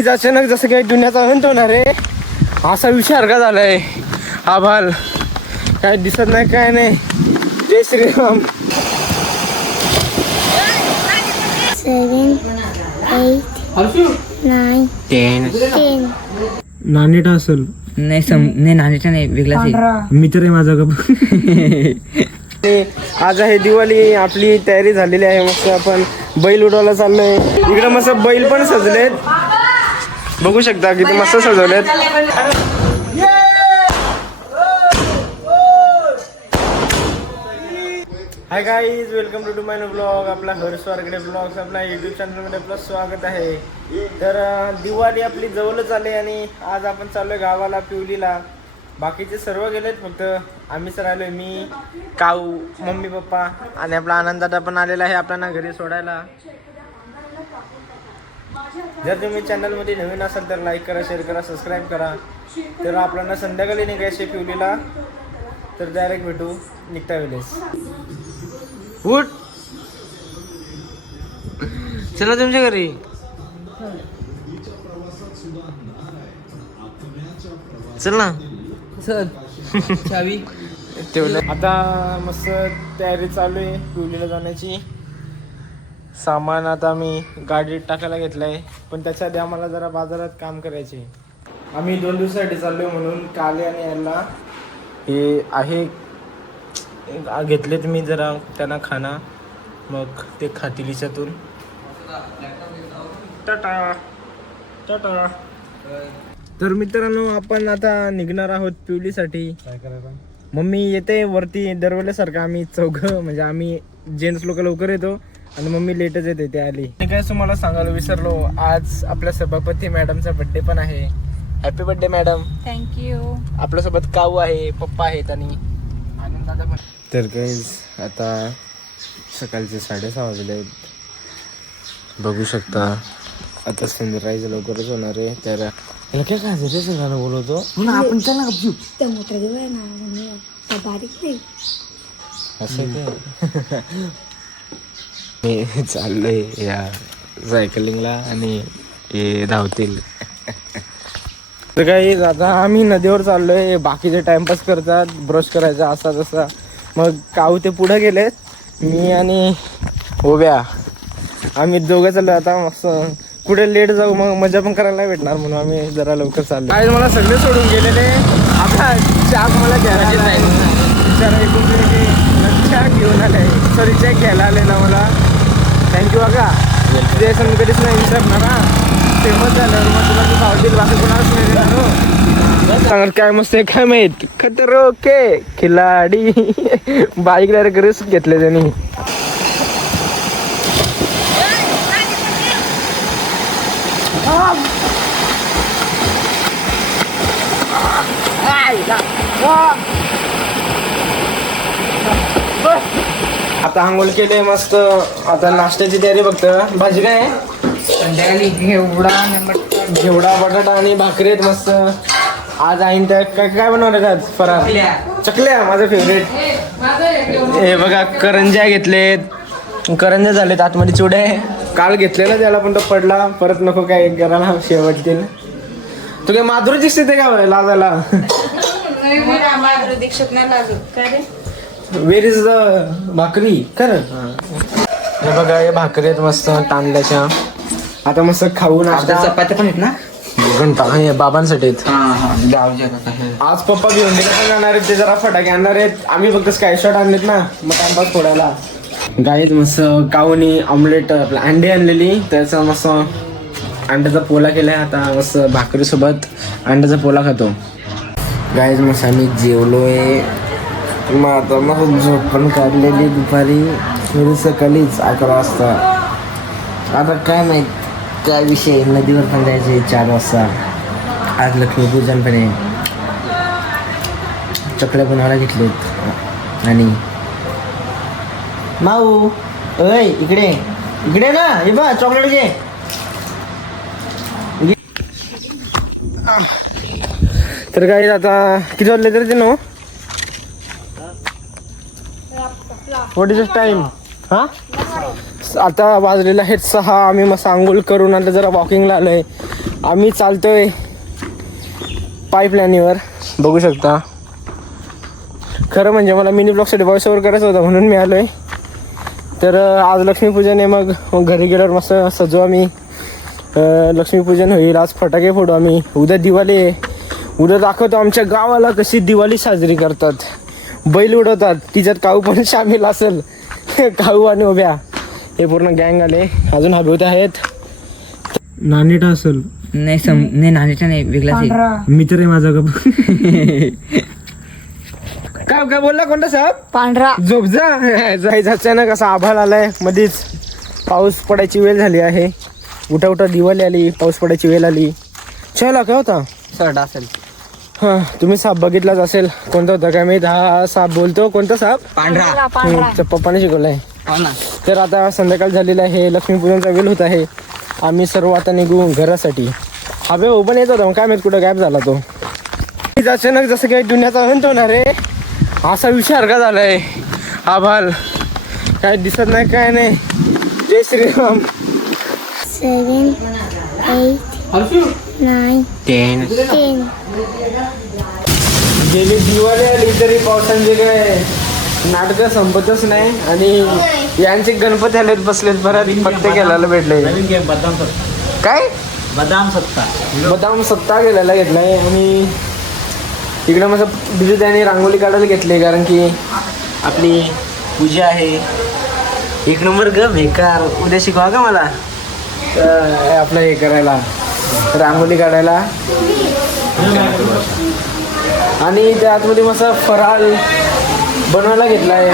अचानक जसं काही दुनियाचा अंत होणार आहे असा विचार का झालाय? आभाल काय दिसत नाही काय नाही. जय श्रीराम. नाणेटा असेल. नाही सम नाही नाण्याचा नाही वेगळाच आहे मित्र आहे माझा गप. आज आहे दिवाळी आपली तयारी झालेली आहे मस्त आपण बैल उडवायला चाललोय. इकडे मस्त बैल पण सजलेत. बघू शकता किती मस्त सजवलेत. Hi guys welcome to to my blog आपला हर्षवारकडे ब्लॉग आपला युट्यूब चॅनलमध्ये आपलं स्वागत आहे. तर दिवाळी आपली जवळच आली आणि आज आपण चाललोय गावाला पिवलीला. बाकीचे सर्व गेलेत फक्त आम्हीच आहे मी काऊ मम्मी पप्पा आणि आपला आनंदादा पण आलेला आहे आपल्याला घरी सोडायला. जर तुम्ही चॅनलमध्ये नवीन असाल तर लाईक करा शेअर करा सबस्क्राईब करा. तर आपल्याला संध्याकाळी निघायचे पिवलीला तर डायरेक्ट भेटू निघता वेळेस उठ. चला तुमच्या घरी. चल ना. चल. चावी. तेवढं. आता मस्त तयारी चालू आहे पिवलीला जाण्याची. सामान आता आम्ही गाडीत टाकायला घेतलंय. पण त्याच्या आधी आम्हाला जरा बाजारात काम करायचे आम्ही दोन दिवसासाठी चाललोय म्हणून काले आणि यांना हे आहे. घेतलेत मी जरा त्यांना खाना. मग ते खातील हिच्यातून. टाटा. टाटा. तर मित्रांनो आपण आता निघणार आहोत पिवलीसाठी मम्मी येते वरती दरवेळेसारखं आम्ही चौघं म्हणजे आम्ही जेंट्स लोक लवकर येतो. आणि मम्मी लेटच येते ते आली. मी काय तुम्हाला सांगायला विसरलो आज आपल्या सभापती मॅडमचा बर्थडे पण आहे. हॅपी बर्थडे मॅडम थँक्यू आपल्यासोबत काऊ आहे पप्पा आहेत आणि आनंदादा पण. तर काही आता सकाळचे साडेसहा वाजले आहेत. बघू शकता आता सनराईज लवकरच होणार आहे. तर याला काय काय रे गाणं बोलवतो. आपण चल ना गपचूप त्या मोठ्या ना बारीक नाही. असं काय? मी चाललोय या सायकलिंगला आणि हे धावतील. तर काही आता आम्ही नदीवर चाललोय बाकीचे टाइमपास करतात ब्रश करायचा असा तसा. मग काऊ ते पुढे गेलेत मी आणि ओव्या आम्ही दोघं चाललो आता मस्त. पुढे लेट जाऊ मग मजा पण करायला भेटणार म्हणून आम्ही जरा लवकर चाललो आज मला सगळे सोडून गेलेले. आता चॅक मला घ्यायला विचारा ऐकून गेले घेऊन आले सॉरी चॅक घ्यायला आले ना मला. थँक्यू अगा तुझे मी कधीच नाही विसरणार हा फेमस झाल्यावर मग तुला मी पावतील बाकी कोणालाच नाही देणार सांगत काय मस्त आहे काय माहीत खतर ओके खिलाडी बाईक डायरेक्ट रिस्क घेतले त्यांनी आता आंघोळ केले मस्त. आता नाश्त्याची तयारी फक्त. भाजी काय? आहे? संध्याकाळी घेवडा घेवडा बटाटा आणि भाकरी आहेत मस्त. आज आईन त्या काय काय बनवणार आज? फराळ? चकल्या. माझं फेवरेट हे बघा करंज्या घेतलेत. करंज्या झालेत आतमध्ये चिवडे काल घेतलेला त्याला पण तो पडला. परत नको काय करायला शेवटतील. तू काय माधुरी दिसते ते का लाजायला? दीक्षित नाही लागत काय रे? वेर इज द भाकरी? कर. हे बघा हे भाकरी आहेत मस्त तांदळाच्या. आता मस्त खाऊन आपल्या चपात्या पण आहेत ना? घंटा हे बाबांसाठी आहेत. हा हा हे. आज पप्पा भिवंडीला पण जाणार आहेत ते जरा फटाके आणणार आहेत. आम्ही फक्त स्काय शॉट आणलेत ना मग टाइमपास फोडायला. गाईत मस्त कावणी ऑमलेट आपलं अंडी आणलेली. त्याचा मस्त अंड्याचा पोला केलाय आता मस्त भाकरीसोबत अंड्याचा पोला खातो. गाईज मस्त आम्ही जेवलोय. मग आता मग झोप पण काढलेली दुपारी. थोडी सकाळीच अकरा वाजता. आता काय माहीत काय विषय नदीवर पण जायचे चार वाजता. आज लक्ष्मीपूजन पण आहे. चकल्या बनवायला घेतलेत. आणि माऊ अय इकडे. इकडे ना हे बा चॉकलेट घे. तर काही आता किती वाजले तर ते नो व्हॉट इज टाइम हा आता वाजलेला आहेत सहा. आम्ही मस्त आंघोळ करून आता जरा वॉकिंगला आलोय. आम्ही चालतोय पाईपलाईनीवर बघू शकता. खरं म्हणजे मला मिनी ब्लॉकसाठी व्हॉइस ओव्हर करायचा होता म्हणून मी आलो आहे तर आज लक्ष्मीपूजन आहे मग. मग घरी गेल्यावर मस्त सजू आम्ही. लक्ष्मीपूजन होईल. आज फटाके फोडू आम्ही. उद्या दिवाळी आहे. उद्या दाखवतो आमच्या गावाला कशी दिवाळी साजरी करतात. बैल उडवतात. तिच्यात काऊ पण सामील असेल. काऊ आणि उभ्या. हे पूर्ण गँग आले. अजून हलवत आहेत. नानीटा असेल. नाही सम नाही नाण्याचा नाही वेगळा मित्र आहे माझा गप. काय काय बोलला कोणता साहेब? पांढरा. झोप जा. जायचं अचानक असा आभाळ आलाय. मध्येच पाऊस पडायची वेळ झाली आहे. उठा उठा दिवाळी आली. पाऊस पडायची वेळ आली. चला काय होता? सर्ट असेल हा तुम्ही साप बघितलाच असेल. कोणता होता काय माहीत? हा साप बोलतो. कोणता साप? पांढरा. पांढरा हम्म, पप्पाने शिकवलाय. हो ना. तर आता संध्याकाळ झालेला आहे. लक्ष्मीपूजनचा वेळ होत आहे. आम्ही सर्व आता निघू घरासाठी. अबे भाऊ पण येत होता. मग काय माहीत कुठं गायब झाला तो. अचानक जसं काही दुनियाचा अंत होणार आहे असा विचार का झालाय? आभाल काय दिसत नाही काय नाही. जय श्रीराम. टेन टेन गेली दिवाळी आली तरी पावसांचे काय नाटकं संपतच नाही आणि यांचे गणपती आलेत बसलेत परत पत्ते खेळायला भेटले. काय? बदाम सत्ता. बदाम सत्ता गेलेला घेतलाय आणि इकडे मग बिजू त्याने रांगोळी काढायला घेतली कारण की आपली पूजा आहे. एक नंबर ग बेकार उद्या शिकवा का मला. तर आपलं हे करायला. रांगोळी काढायला. आणि त्या आतमध्ये मस्त फराळ बनवायला घेतलाय.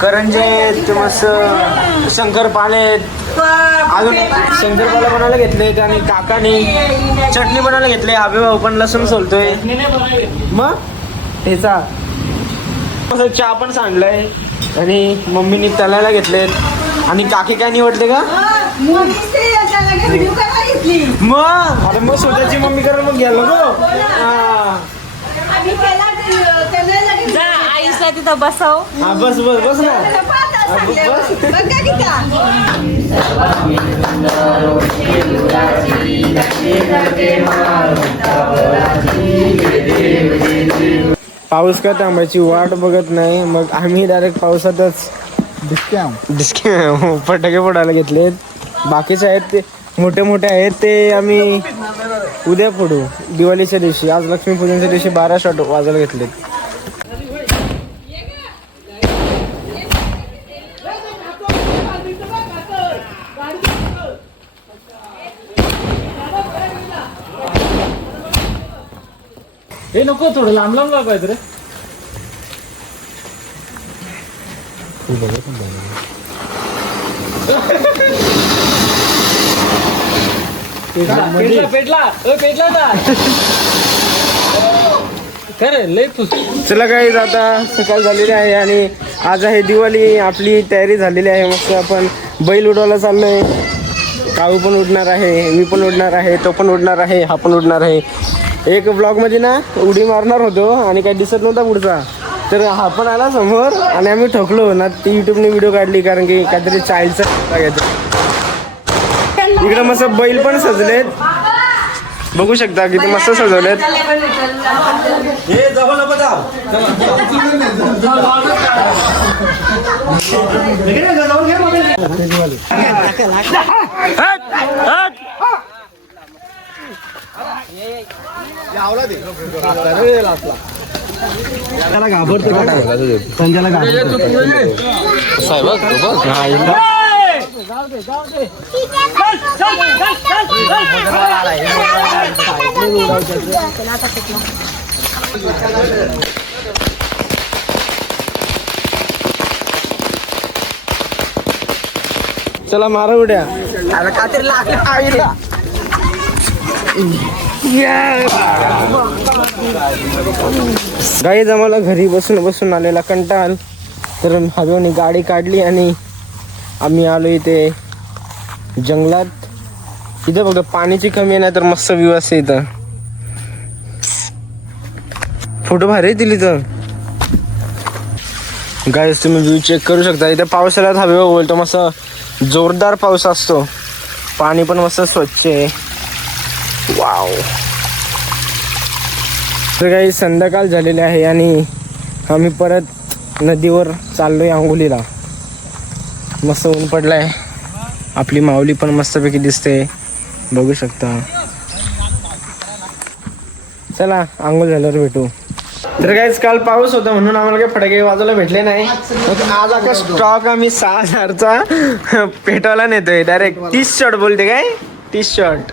करंजे ते मस्त शंकरपाळे अजून शंकरपाला बनवायला घेतले आणि काकाने चटणी बनवायला घेतली. आबे भाऊ पण लसूण सोलतोय. मग? त्याचा चहा पण सांडलाय. आणि मम्मीने तलायला घेतलेत. आणि काकी काय निवडले का? मग? अरे मग स्वतःची मम्मी करून मग गेलो गो हा जा आईला तिथं बसव. हा, बस बस बस ना. बस. पाऊस का थांबायची वाट बघत नाही. मग आम्ही डायरेक्ट पावसातच डिस्के फटाके फोडायला घेतलेत. बाकीचे आहेत ते मोठे मोठे आहेत ते आम्ही उद्या फोडू दिवाळीच्या दिवशी. आज लक्ष्मीपूजनच्या दिवशी बारा शॉट वाजायला घेतलेत. हे नको थोडं लांब लांब लागायचं रे. पेटला पेटला ओ, पेटला ना खरे लय फुस चला काही आता सकाळ झालेली आहे आणि आज आहे दिवाळी आपली तयारी झालेली आहे. मस्त आपण बैल उडवायला चाललोय. काऊ पण उडणार आहे मी पण उडणार आहे तो पण उडणार आहे हा पण उडणार आहे. एक ब्लॉगमध्ये ना उडी मारणार होतो आणि काही दिसत नव्हता पुढचा. तर हा पण आला समोर आणि आम्ही ठोकलो ना ती युट्यूबने व्हिडिओ काढली कारण की काहीतरी चाईल्डचा इकडे मस्त बैल पण सजलेत. बघू शकता किती मस्त सजवलेत. त्याला घाबरतो संजयला चला मारा उड्या. गाईज आम्हाला घरी बसून बसून आलेला कंटाळ. तर हवेने गाडी काढली आणि आम्ही आलो इथे जंगलात. इथं बघा पाण्याची कमी नाही तर मस्त व्यू असते इथं. फोटो भारी येतील इथं. गाईज तुम्ही व्ह्यू चेक करू शकता. इथं पावसाळ्यात हवे बोलतो मस्त जोरदार पाऊस असतो. पाणी पण मस्त स्वच्छ आहे. वाव तर काही संध्याकाळ झालेली आहे आणि आम्ही परत नदीवर चाललोय आंघोलीला मस्त ऊन पडलाय. आपली माऊली पण मस्तपैकी दिसते. बघू शकता. चला आंघोळ झाल्यावर भेटू. तर काहीच काल पाऊस होता म्हणून आम्हाला काही फटाके वाजवायला भेटले नाही. आज आता स्टॉक आम्ही सहा हजारचा पेटवायला नेतोय. डायरेक्ट तीस शॉट बोलते काय? तीस शॉट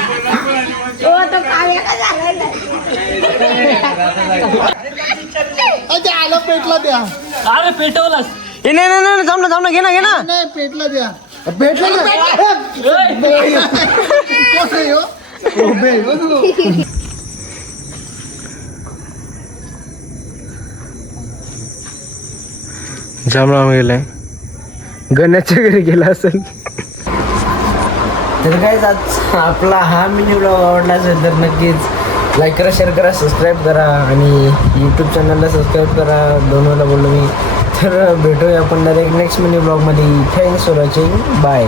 अरे पेटवलास. ए, नाही नाही नाही थांब ना थांब ना घे ना घे ना. जाम लांब गेलाय. गण्याच्या घरी गेला असेल. तर काय आज आपला हा मिनी ब्लॉग आवडला असेल तर नक्कीच लाईक करा शेअर करा सबस्क्राईब करा आणि यूट्यूब चॅनलला सबस्क्राईब करा. दोन बोललो मी. तर भेटूया आपण डायरेक्ट नेक्स्ट मिनी ब्लॉगमध्ये थँक्स फॉर वॉचिंग बाय